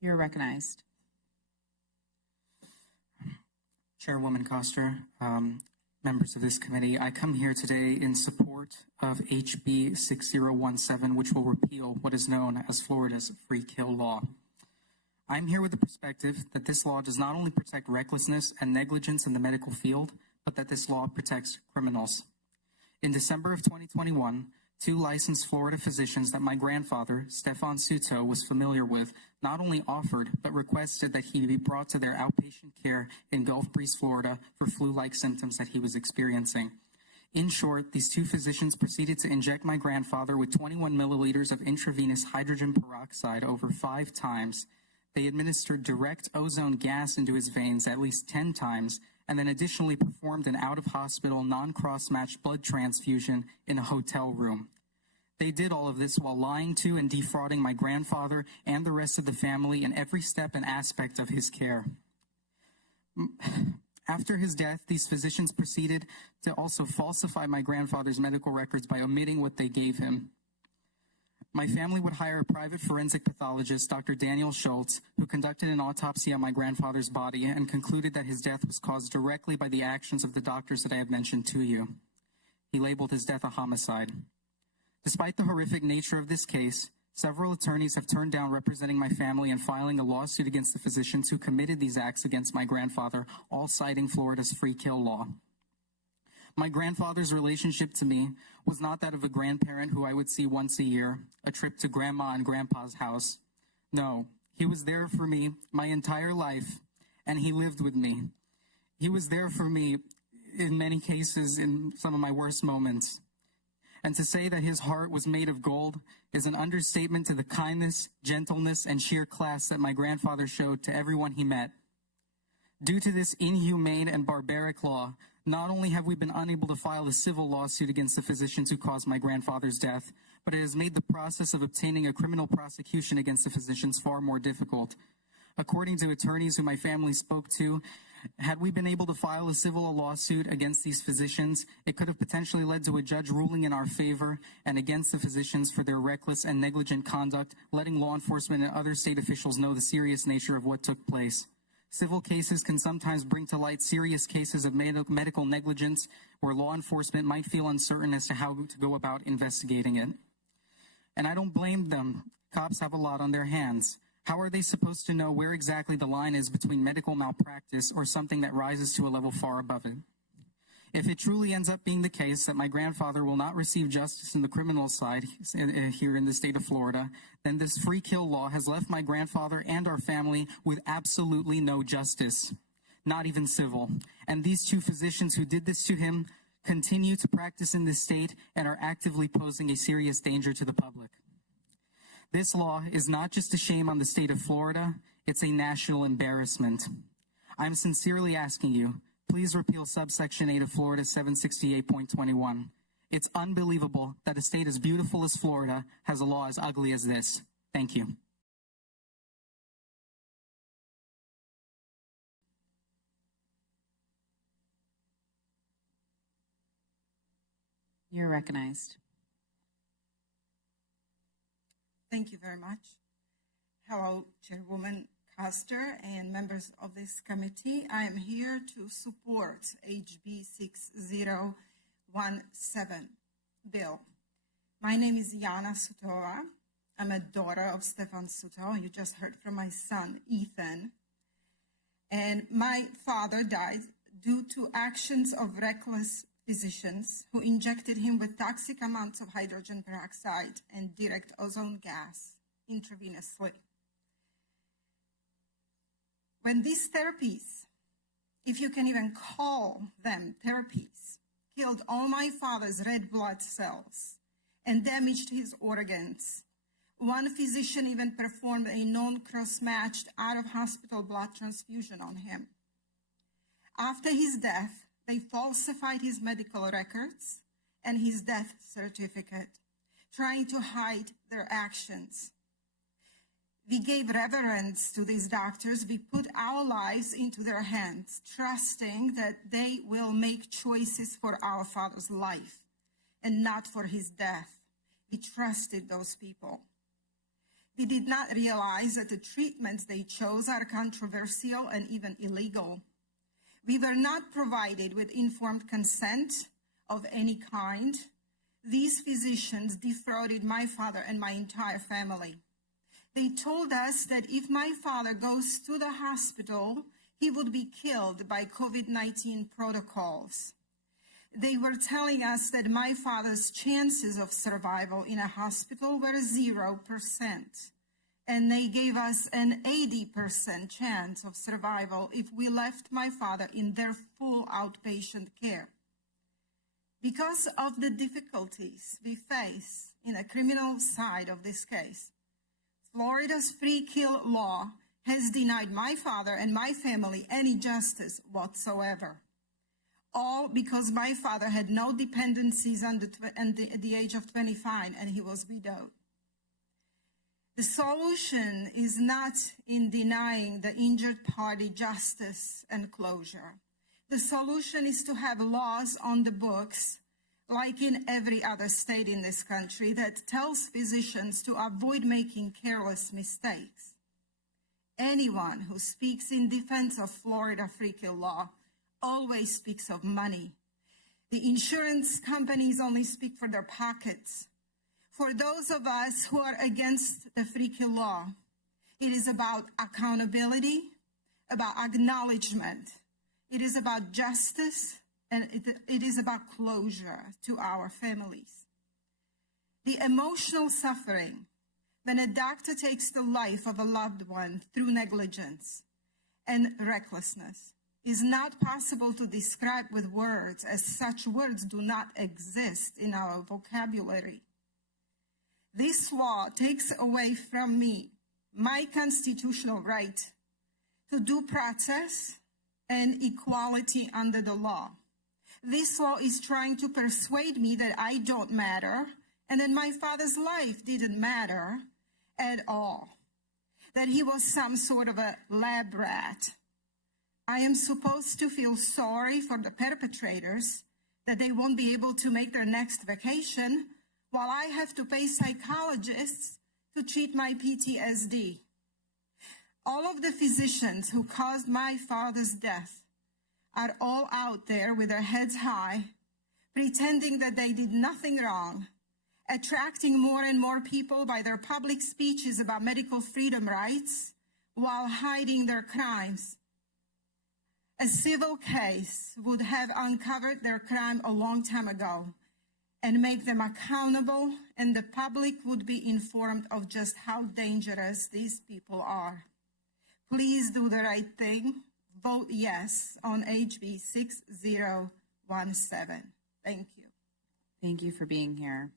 You're recognized. Chairwoman Koster, members of this committee, I come here today in support of HB 6017, which will repeal what is known as Florida's free kill law. I'm here with the perspective that this law does not only protect recklessness and negligence in the medical field, but that this law protects criminals. In December of 2021, 2 licensed Florida physicians that my grandfather, Stefan Suto, was familiar with not only offered but requested that he be brought to their outpatient care in Gulf Breeze, Florida for flu-like symptoms that he was experiencing. In short, these 2 physicians proceeded to inject my grandfather with 21 milliliters of intravenous hydrogen peroxide over 5 times. They administered direct ozone gas into his veins at least 10 times, and then additionally performed an out-of-hospital, non-cross-matched blood transfusion in a hotel room. They did all of this while lying to and defrauding my grandfather and the rest of the family in every step and aspect of his care. After his death, these physicians proceeded to also falsify my grandfather's medical records by omitting what they gave him. My family would hire a private forensic pathologist, Dr. Daniel Schultz, who conducted an autopsy on my grandfather's body and concluded that his death was caused directly by the actions of the doctors that I have mentioned to you. He labeled his death a homicide. Despite the horrific nature of this case, several attorneys have turned down representing my family and filing a lawsuit against the physicians who committed these acts against my grandfather, all citing Florida's free kill law. My grandfather's relationship to me was not that of a grandparent who I would see once a year, a trip to grandma and grandpa's house. No, he was there for me my entire life, and he lived with me. He was there for me in many cases in some of my worst moments. And to say that his heart was made of gold is an understatement to the kindness, gentleness, and sheer class that my grandfather showed to everyone he met. Due to this inhumane and barbaric law, not only have we been unable to file a civil lawsuit against the physicians who caused my grandfather's death, but it has made the process of obtaining a criminal prosecution against the physicians far more difficult. According to attorneys who my family spoke to, had we been able to file a civil lawsuit against these physicians, it could have potentially led to a judge ruling in our favor and against the physicians for their reckless and negligent conduct, letting law enforcement and other state officials know the serious nature of what took place. Civil cases can sometimes bring to light serious cases of medical negligence where law enforcement might feel uncertain as to how to go about investigating it. And I don't blame them. Cops have a lot on their hands. How are they supposed to know where exactly the line is between medical malpractice or something that rises to a level far above it? If it truly ends up being the case that my grandfather will not receive justice in the criminal side here in the state of Florida, then this free kill law has left my grandfather and our family with absolutely no justice, not even civil. And these 2 physicians who did this to him continue to practice in this state and are actively posing a serious danger to the public. This law is not just a shame on the state of Florida, it's a national embarrassment. I'm sincerely asking you, please repeal subsection 8 of Florida 768.21. It's unbelievable that a state as beautiful as Florida has a law as ugly as this. Thank you. You're recognized. Thank you very much. Hello, Chairwoman Koster and members of this committee. I am here to support HB 6017 bill. My name is Jana Sutoova. I'm a daughter of Stefan Suto. You just heard from my son, Ethan. And my father died due to actions of reckless physicians who injected him with toxic amounts of hydrogen peroxide and direct ozone gas intravenously. When these therapies, if you can even call them therapies, killed all my father's red blood cells and damaged his organs, one physician even performed a non-cross-matched out-of-hospital blood transfusion on him. After his death, they falsified his medical records and his death certificate, trying to hide their actions. We gave reverence to these doctors. We put our lives into their hands, trusting that they will make choices for our father's life and not for his death. We trusted those people. They did not realize that the treatments they chose are controversial and even illegal. We were not provided with informed consent of any kind. These physicians defrauded my father and my entire family. They told us that if my father goes to the hospital, he would be killed by COVID-19 protocols. They were telling us that my father's chances of survival in a hospital were 0%, and they gave us an 80% chance of survival if we left my father in their full outpatient care. Because of the difficulties we face in the criminal side of this case, Florida's free kill law has denied my father and my family any justice whatsoever. All because my father had no dependencies under the age of 25 and he was widowed. The solution is not in denying the injured party justice and closure. The solution is to have laws on the books, like in every other state in this country, that tells physicians to avoid making careless mistakes. Anyone who speaks in defense of Florida free kill law always speaks of money. The insurance companies only speak for their pockets. For those of us who are against the free kill law, it is about accountability, about acknowledgement. It is about justice, and it is about closure to our families. The emotional suffering when a doctor takes the life of a loved one through negligence and recklessness is not possible to describe with words, as such words do not exist in our vocabulary. This law takes away from me my constitutional right to due process and equality under the law. This law is trying to persuade me that I don't matter and that my father's life didn't matter at all, that he was some sort of a lab rat. I am supposed to feel sorry for the perpetrators, that they won't be able to make their next vacation, while I have to pay psychologists to treat my PTSD. All of the physicians who caused my father's death are all out there with their heads high, pretending that they did nothing wrong, attracting more and more people by their public speeches about medical freedom rights while hiding their crimes. A civil case would have uncovered their crime a long time ago and make them accountable, and the public would be informed of just how dangerous these people are. Please do the right thing. Vote yes on HB 6017. Thank you. Thank you for being here.